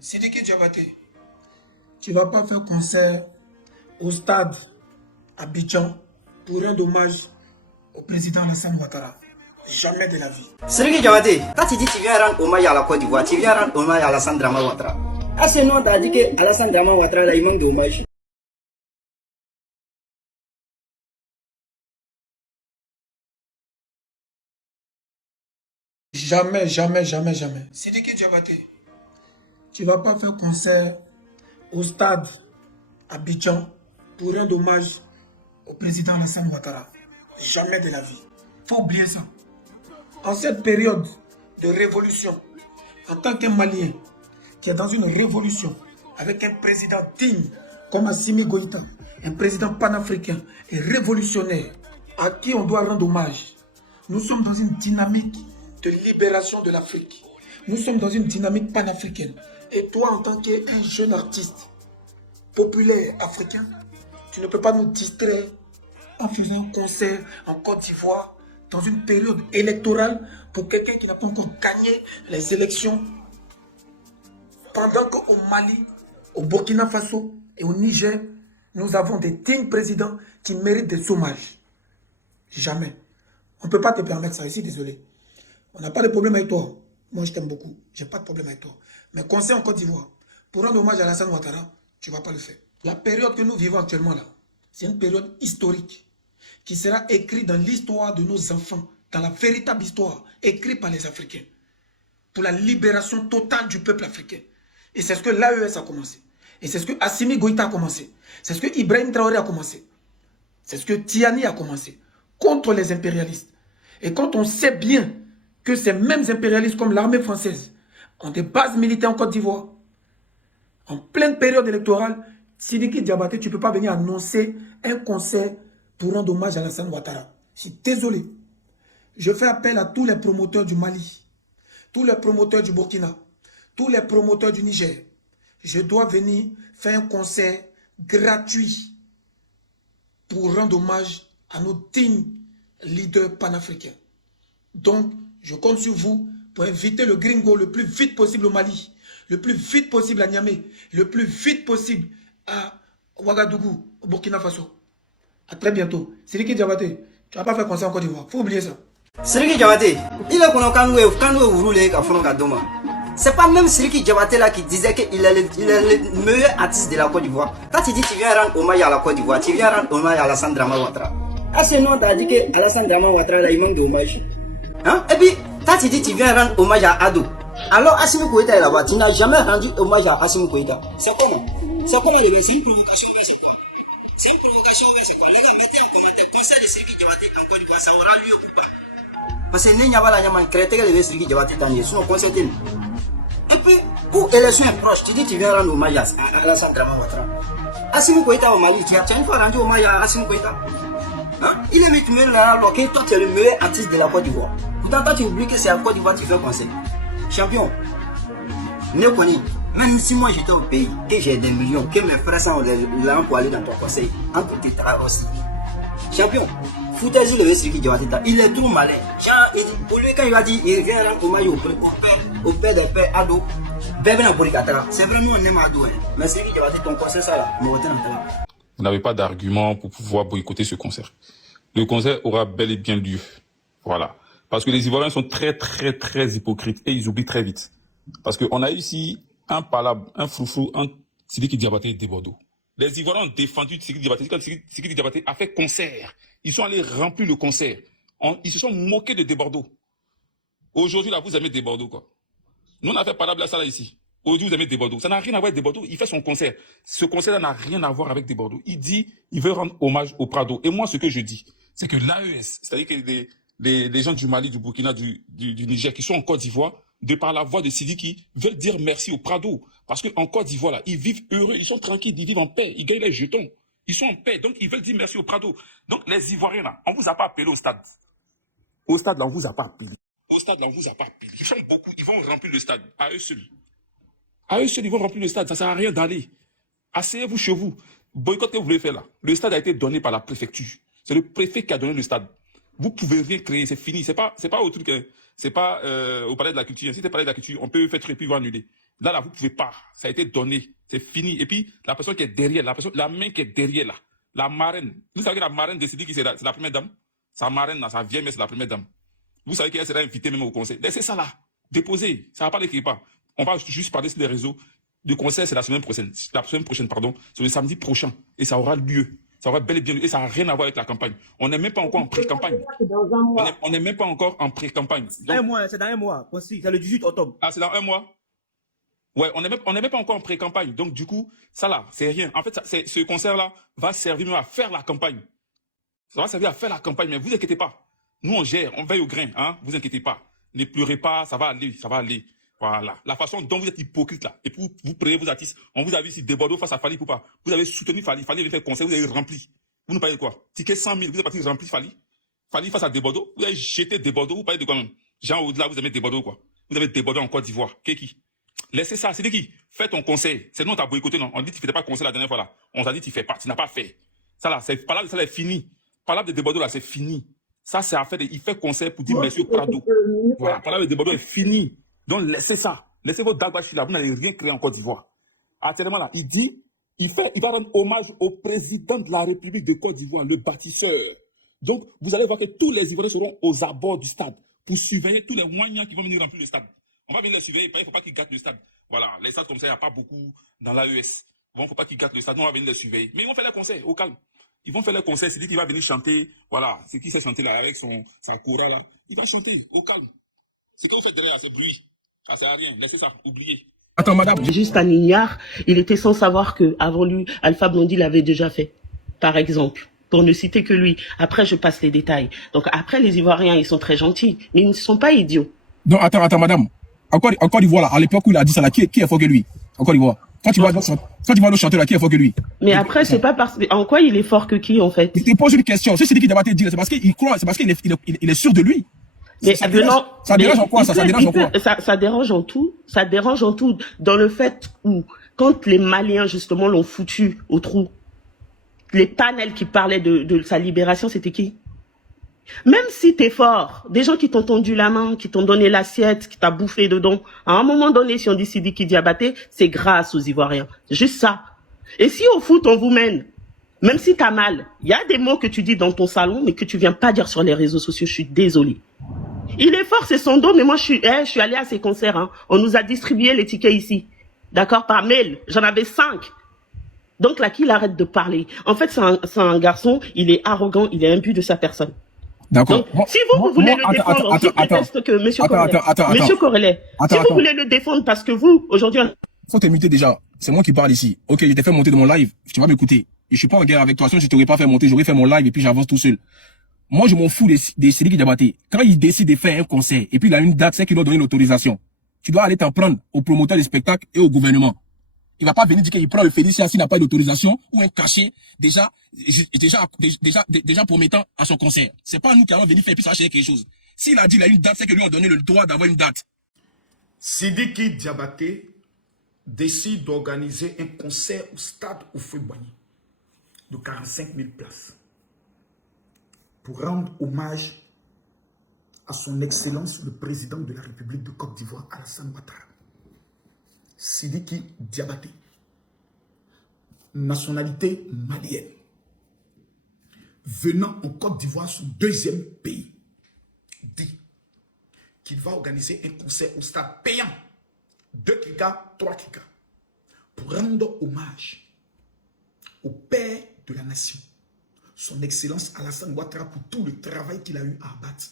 Sidiki Diabaté, tu ne vas pas faire concert au stade Abidjan pour rendre hommage au président Alassane Ouattara. Jamais de la vie. Sidiki Diabaté, quand tu dis que tu viens rendre hommage à la Côte d'Ivoire, tu viens rendre hommage à Alassane Dramane Ouattara. À ce nom, tu as dit que Alassane Dramane Ouattara, là, il manque d'hommage. Jamais, jamais, jamais, jamais. Sidiki Diabaté, tu ne vas pas faire concert au stade Abidjan pour rendre hommage au président Alassane Ouattara. Jamais de la vie. Faut oublier ça. En cette période de révolution, en tant qu'un Malien qui est dans une révolution avec un président digne comme Assimi Goïta, un président panafricain et révolutionnaire à qui on doit rendre hommage. Nous sommes dans une dynamique de libération de l'Afrique. Nous sommes dans une dynamique panafricaine. Et toi, en tant qu'un jeune artiste populaire africain, tu ne peux pas nous distraire en faisant un concert en Côte d'Ivoire dans une période électorale pour quelqu'un qui n'a pas encore gagné les élections. Pendant qu'au Mali, au Burkina Faso et au Niger, nous avons des dignes présidents qui méritent des hommages. Jamais. On ne peut pas te permettre ça ici, désolé. On n'a pas de problème avec toi. Moi, je t'aime beaucoup. Je n'ai pas de problème avec toi. Mais concert en Côte d'Ivoire, pour rendre hommage à Alassane Ouattara, tu ne vas pas le faire. La période que nous vivons actuellement là, c'est une période historique qui sera écrite dans l'histoire de nos enfants, dans la véritable histoire, écrite par les Africains, pour la libération totale du peuple africain. Et c'est ce que l'AES a commencé. Et c'est ce que Assimi Goïta a commencé. C'est ce que Ibrahim Traoré a commencé. C'est ce que Tiani a commencé, contre les impérialistes. Et quand on sait bien que ces mêmes impérialistes comme l'armée française ont des bases militaires en Côte d'Ivoire, en pleine période électorale, Sidiki Diabaté, tu ne peux pas venir annoncer un concert pour rendre hommage à Alassane Ouattara. Je suis désolé. Je fais appel à tous les promoteurs du Mali, tous les promoteurs du Burkina, tous les promoteurs du Niger. Je dois venir faire un concert gratuit pour rendre hommage à nos dignes leaders panafricains. Donc, je compte sur vous pour inviter le gringo le plus vite possible au Mali, le plus vite possible à Niamey, le plus vite possible à Ouagadougou, au Burkina Faso. A très bientôt. Sidiki Diabaté, tu ne vas pas faire concert en Côte d'Ivoire. Faut oublier ça. Sidiki Diabaté, il est qu'on a c'est pas même Sidiki Diabaté là qui disait qu'il est le meilleur artiste de la Côte d'Ivoire. Quand tu dis que tu viens rendre hommage à la Côte d'Ivoire, tu viens rendre hommage à Alassane Dramane Ouattara. À ce nom, tu as dit que Alassane Dramane Ouattara là, il manque d'hommage. Hein? Et puis, quand tu dis que tu viens rendre hommage à Ado, alors Assimi Goïta est là-bas, tu n'as jamais rendu hommage à Assimi Goïta. C'est comment? C'est comment les gars? C'est une provocation, c'est quoi? C'est une provocation, c'est quoi? Les gars, mettez en commentaire, concert de Sidiki Diabaté en Côte d'Ivoire, ça aura lieu ou pas? Parce que n'y a pas la yaman créé que Sidiki Diabaté tanier, sinon concert. Et puis, où élection est proche, tu dis que tu viens rendre hommage à Alassane Dramane Ouattara. Assimi Goïta au Mali, tu as une fois rendu hommage à Assimi Goïta. Hein? Il est meilleur là, alors que toi tu es le meilleur artiste de la Côte d'Ivoire. Pourtant, toi tu oublies que c'est à Côte d'Ivoire que tu fais concert. Champion, ne connais. Même si moi j'étais au pays, que j'ai des millions, que mes frères sont là pour aller dans ton conseil, entre tes travaux aussi. Champion, foutez-y le Sidiki Diabaté, il est trop malin. Pour lui, quand il a dit, il vient rendre hommage au père des pères, Ado, c'est vrai, nous on aime Ado, mais Sidiki Diabaté, ton conseil, ça là, me retient en Vous n'avez pas d'argument pour pouvoir boycotter ce concert. Le concert aura bel et bien lieu. Voilà. Parce que les Ivoiriens sont très, très, très hypocrites et ils oublient très vite. Parce qu'on a ici un palabre, un froufrou, un Sidiki Diabaté des Bordeaux. Les Ivoiriens ont défendu Sidiki Diabaté. Quand Sidiki Diabaté a fait concert, ils sont allés remplir le concert. Ils se sont moqués de Desbordeaux. Aujourd'hui, là, vous aimez Desbordeaux, quoi. Nous, on a fait palabre là, ça, là, ici. Aujourd'hui, vous aimez Desbordeaux. Ça n'a rien à voir avec Desbordeaux. Il fait son concert. Ce concert-là n'a rien à voir avec Desbordeaux. Il dit, il veut rendre hommage au Prado. Et moi, ce que je dis, c'est que l'AES, c'est-à-dire que les gens du Mali, du Burkina, du Niger, qui sont en Côte d'Ivoire, de par la voix de Sidiki, veulent dire merci au Prado. Parce qu'en Côte d'Ivoire, là, ils vivent heureux, ils sont tranquilles, ils vivent en paix, ils gagnent les jetons. Ils sont en paix, donc ils veulent dire merci au Prado. Donc les Ivoiriens, là, on vous a pas appelé au stade. Au stade, là, on vous a pas appelé. Au stade, là, on vous a pas appelé. Ils sont beaucoup, ils vont remplir le stade, à eux seuls. À eux seuls, ils vont remplir le stade, ça sert à rien d'aller. Asseyez-vous chez vous. Boycott que vous voulez faire là. Le stade a été donné par la préfecture. C'est le préfet qui a donné le stade. Vous pouvez rien créer, c'est fini. C'est pas au truc, c'est pas au palais de la culture. Si c'est palais de la culture, on peut faire très puis vous annuler. Là, vous pouvez pas. Ça a été donné. C'est fini. Et puis, la personne qui est derrière, la main qui est derrière là, la marraine. Vous savez que la marraine décide qui c'est la première dame. Sa marraine, là, sa vieille mère, c'est la première dame. Vous savez qu'elle sera invitée même au conseil. Laissez ça là. Déposez. Ça ne va pas l'écrire pas. On va juste parler sur les réseaux. Le conseil, c'est la semaine prochaine. La semaine prochaine, pardon. C'est le samedi prochain. Et ça aura lieu. Ça aura bel et bien lieu. Et ça n'a rien à voir avec la campagne. On n'est même pas encore en pré-campagne. On n'est même pas encore en pré-campagne. Un mois, c'est dans un mois. C'est le 18 octobre. Ah, c'est dans un mois? Ouais, on n'est même pas encore en pré-campagne. Donc, du coup, ça là, c'est rien. En fait, ce concert-là va servir même à faire la campagne. Ça va servir à faire la campagne, mais vous inquiétez pas. Nous, on gère, on veille au grain, hein. Vous inquiétez pas. Ne pleurez pas, ça va aller, ça va aller. Voilà. La façon dont vous êtes hypocrite là, et puis vous prenez vos artistes, on vous a vu ici Debordeaux face à Fali Poupa. Vous avez soutenu Fali, Fali avait fait concert, vous avez rempli. Vous nous parlez de quoi? Ticket 100 000, vous êtes parti remplir Fali. Fali face à Debordeaux, vous avez jeté Debordeaux, vous parlez de quoi même? Jean au-delà, vous avez Debordeaux quoi? Vous avez Debordeaux en Côte d'Ivoire. Qui? Laissez ça, c'est qui? Fais ton conseil. C'est nous, on t'a boycotté, non? On dit que tu ne faisais pas conseil la dernière fois là. On t'a dit que tu fais pas, tu n'as pas fait. Ça là, c'est parole de ça là est fini. Parole de Debordeaux là, c'est fini. Ça, c'est à faire, il fait conseil pour dire monsieur Prado. Voilà, parole de Debordeaux est fini. Donc laissez ça. Laissez votre Dagbachi là, vous n'allez rien créer en Côte d'Ivoire. Actuellement là, il va rendre hommage au président de la République de Côte d'Ivoire, le bâtisseur. Donc, vous allez voir que tous les Ivoiriens seront aux abords du stade pour surveiller tous les moyens qui vont venir remplir le stade. On va venir les surveiller, il ne faut pas qu'ils gâtent le stade. Voilà, les stades comme ça, il n'y a pas beaucoup dans l'AES. Bon, il ne faut pas qu'ils gâtent le stade, nous, on va venir les surveiller. Mais ils vont faire les conseils, au calme. Ils vont faire les conseils, c'est dit qu'il va venir chanter, voilà, c'est qui sait chanter là, avec sa chora là. Il va chanter, au calme. Ce que vous faites derrière, c'est bruit. Ça ne sert à rien, laissez ça, oubliez. Attends, madame. Juste un ignare, il était sans savoir que avant lui, Alpha Blondy l'avait déjà fait, par exemple. Pour ne citer que lui. Après, je passe les détails. Donc après, les Ivoiriens, ils sont très gentils, mais ils ne sont pas idiots. Non, attends, madame. Encore d'Ivoire, là, à l'époque où il a dit ça, là, qui est fort que lui? Encore d'Ivoire. Quand tu vois le chanteur, là, qui est fort que lui? Mais après, c'est pas parce... En quoi il est fort que qui, en fait? Il te pose une question. Si c'est lui qui débattait, c'est parce qu'il croit, c'est parce qu'il est sûr de lui. Mais ça dérange en quoi, ça dérange en quoi? Ça dérange en tout. Ça dérange en tout. Dans le fait où, quand les Maliens, justement, l'ont foutu au trou, les panels qui parlaient de sa libération, c'était qui? Même si t'es fort, des gens qui t'ont tendu la main, qui t'ont donné l'assiette, qui t'a bouffé dedans, à un moment donné, si on dit Sidiki Diabaté, c'est grâce aux Ivoiriens. Juste ça. Et si au foot, on vous mène, même si t'as mal, il y a des mots que tu dis dans ton salon, mais que tu viens pas dire sur les réseaux sociaux, je suis désolée. Il est fort, c'est son dos, mais moi, je suis allée à ses concerts, hein. On nous a distribué les tickets ici. D'accord? Par mail. J'en avais 5. Donc là, qu'il arrête de parler. En fait, c'est un garçon, il est arrogant, il est imbu de sa personne. D'accord. Si vous voulez le défendre, sous prétexte que Monsieur Correlet, si vous voulez le défendre parce que vous, aujourd'hui... Faut t'imiter déjà. C'est moi qui parle ici. Ok, je t'ai fait monter de mon live. Tu vas m'écouter. Et je suis pas en guerre avec toi. Sinon, je t'aurais pas fait monter. J'aurais fait mon live et puis j'avance tout seul. Moi, je m'en fous des Sidiki Diabaté. Quand il décide de faire un concert et puis il a une date, c'est qu'il doit donner l'autorisation. Tu dois aller t'en prendre au promoteur des spectacles et au gouvernement. Il va pas venir dire qu'il prend le Félicia s'il n'a pas d'autorisation ou un cachet déjà promettant à son concert. C'est pas nous qui allons venir faire puis ça va chercher quelque chose. S'il a dit qu'il a une date, c'est que lui a donné le droit d'avoir une date. Sidiki Diabaté décide d'organiser un concert au stade Houphouët-Boigny de 45 000 places pour rendre hommage à son excellence le président de la République de Côte d'Ivoire, Alassane Ouattara. Sidiki Diabaté, nationalité malienne, venant en Côte d'Ivoire, son deuxième pays, dit qu'il va organiser un concert au stade payant, 2 kika, 3 kika, pour rendre hommage au père de la nation, son excellence Alassane Ouattara, pour tout le travail qu'il a eu à abattre.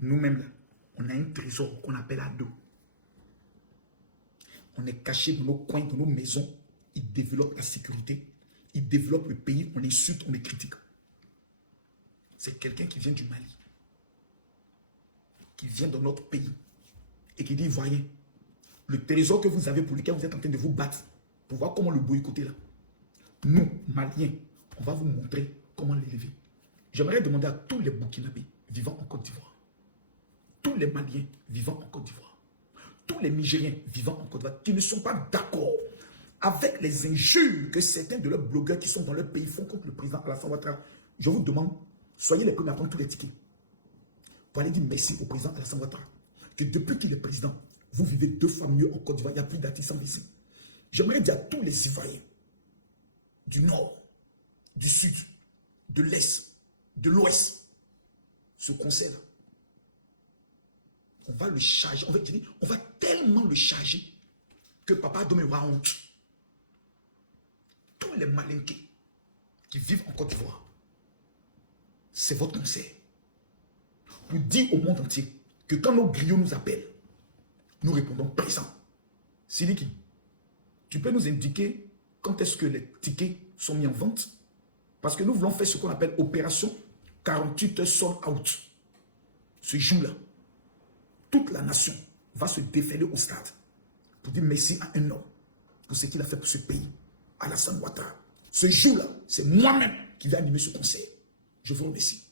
Nous-mêmes, là, on a un trésor qu'on appelle ado. On est caché dans nos coins, dans nos maisons. Ils développent la sécurité. Ils développent le pays. On insulte, on les critique. C'est quelqu'un qui vient du Mali. Qui vient de notre pays. Et qui dit, voyez, le trésor que vous avez pour lequel vous êtes en train de vous battre, pour voir comment le boycotter là. Nous, Maliens, on va vous montrer comment l'élever. J'aimerais demander à tous les Burkinabés vivant en Côte d'Ivoire, tous les Maliens vivant en Côte d'Ivoire, tous les Nigériens vivant en Côte d'Ivoire qui ne sont pas d'accord avec les injures que certains de leurs blogueurs qui sont dans leur pays font contre le président Alassane Ouattara, je vous demande, soyez les premiers à prendre tous les tickets. Pour aller dire merci au président Alassane Ouattara. Que depuis qu'il est président, vous vivez 2 fois mieux en Côte d'Ivoire. Il n'y a plus d'artisans ici. J'aimerais dire à tous les Ivoiriens du Nord, du Sud, de l'Est, de l'Ouest, ce concert-là, on va le charger, on va tellement le charger que Papa Dome aura honte. Tous les malinqués qui vivent en Côte d'Ivoire, c'est votre concert. Pour dire au monde entier que quand nos griots nous appellent, nous répondons présent. Sidiki, tu peux nous indiquer quand est-ce que les tickets sont mis en vente? Parce que nous voulons faire ce qu'on appelle opération 48 heures sold out. Ce jour-là, toute la nation va se déferler au stade pour dire merci à un homme pour ce qu'il a fait pour ce pays, Alassane Ouattara. Ce jour-là, c'est moi-même qui vais animer ce concert. Je vous remercie.